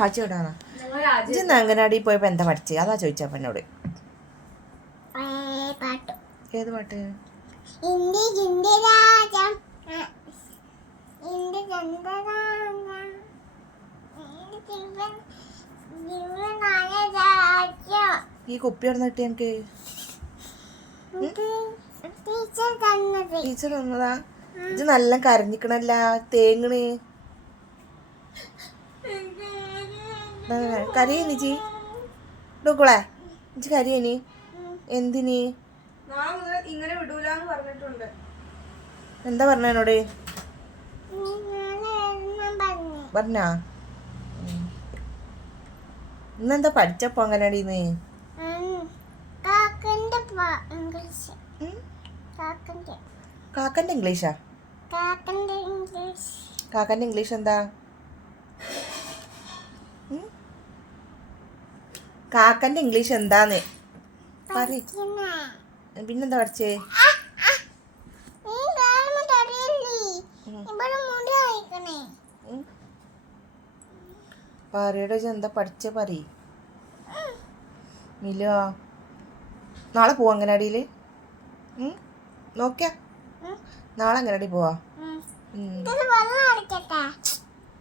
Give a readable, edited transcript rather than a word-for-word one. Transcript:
രാജ്യവിടാണോ ഇജ്ജ് അങ്കനാടി പോയപ്പോ എന്താ പഠിച്ചത്? അതാ ചോദിച്ചപ്പ എന്നോട്. ഏത് പാട്ട്? ഈ കുപ്പി എവിടെ നിട്ടി എനിക്ക്? ടീച്ചർ തന്നതാ? ഇജ്ജ് നല്ല കരഞ്ഞിക്കണല്ല, തേങ്ങണ്. കരയേനിജി ഡൂക്കുളെ ഇജ്ജ് കരയേനി? എന്തിനി? ഇങ്ങനെ വിടൂലെന്ന് പറഞ്ഞിട്ടുണ്ട്. എന്താ പറഞ്ഞ എന്നോട്? പറഞ്ഞാ ഇന്നെന്താ പഠിച്ചപ്പോ അങ്ങനെയാടീന്ന്? കാക്കന്റെ ഇംഗ്ലീഷാ? കാക്കന്റെ ഇംഗ്ലീഷ് എന്താ? കാക്കന്റെ ഇംഗ്ലീഷ് എന്താന്ന് പറ. പിന്നെന്താ പഠിച്ചേ? പറയടോ എന്താ പഠിച്ചേ പറ. മിലോ നാളെ പോവാ അങ്കനാടിയിൽ? നോക്കിയാ നാളെ അങ്കനാടി പോവാ.